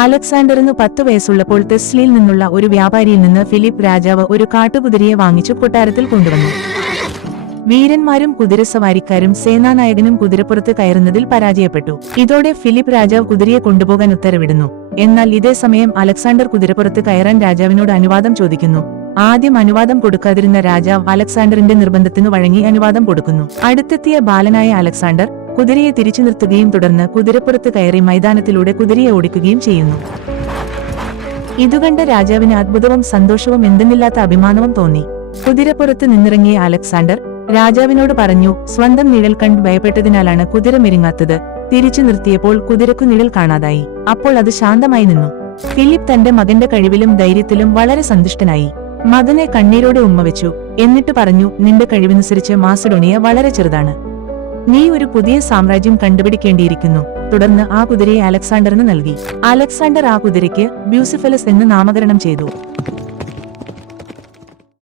അലക്സാണ്ടറിന് പത്തു വയസ്സുള്ളപ്പോൾ തെസ്ലിയിൽ നിന്നുള്ള ഒരു വ്യാപാരിയിൽ നിന്ന് ഫിലിപ്പ് രാജാവ് ഒരു കാട്ടുകുതിരയെ വാങ്ങിച്ചു കൊട്ടാരത്തിൽ കൊണ്ടുവന്നു. വീരന്മാരും കുതിരസവാരിക്കാരും സേനാനായകനും കുതിരപ്പുറത്ത് കയറുന്നതിൽ പരാജയപ്പെട്ടു. ഇതോടെ ഫിലിപ്പ് രാജാവ് കുതിരയെ കൊണ്ടുപോകാൻ ഉത്തരവിടുന്നു. എന്നാൽ ഇതേ സമയം അലക്സാണ്ടർ കുതിരപ്പുറത്ത് കയറാൻ രാജാവിനോട് അനുവാദം ചോദിക്കുന്നു. ആദ്യം അനുവാദം കൊടുക്കാതിരുന്ന രാജാവ് അലക്സാണ്ടറിന്റെ നിർബന്ധത്തിനു വഴങ്ങി അനുവാദം കൊടുക്കുന്നു. അടുത്തെത്തിയ ബാലനായ അലക്സാണ്ടർ കുതിരയെ തിരിച്ചു നിർത്തുകയും തുടർന്ന് കുതിരപ്പുറത്ത് കയറി മൈതാനത്തിലൂടെ കുതിരയെ ഓടിക്കുകയും ചെയ്യുന്നു. ഇതുകണ്ട രാജാവിന് അത്ഭുതവും സന്തോഷവും എന്തെന്നില്ലാത്ത അഭിമാനവും തോന്നി. കുതിരപ്പുറത്ത് നിന്നിറങ്ങിയ അലക്സാണ്ടർ രാജാവിനോട് പറഞ്ഞു സ്വന്തം നിഴൽ കണ്ട് ഭയപ്പെട്ടതിനാലാണ് കുതിര മെരുങ്ങാത്തത്. തിരിച്ചു നിർത്തിയപ്പോൾ കുതിരക്കു നിഴൽ കാണാതായി. അപ്പോൾ അത് ശാന്തമായി നിന്നു. ഫിലിപ്പ് തന്റെ മകന്റെ കഴിവിലും ധൈര്യത്തിലും വളരെ സന്തുഷ്ടനായി. മകനെ കണ്ണീരോടെ ഉമ്മ വെച്ചു. എന്നിട്ട് പറഞ്ഞു നിന്റെ കഴിവനുസരിച്ച് മാസഡോണിയ വളരെ ചെറുതാണ്. നീ ഒരു പുതിയ സാമ്രാജ്യം കണ്ടുപിടിക്കേണ്ടിയിരിക്കുന്നു. തുടർന്ന് ആ കുതിരയെ അലക്സാണ്ടറിന് നൽകി. അലക്സാണ്ടർ ആ കുതിരയ്ക്ക് ബ്യൂസിഫലസ് എന്ന് നാമകരണം ചെയ്തു.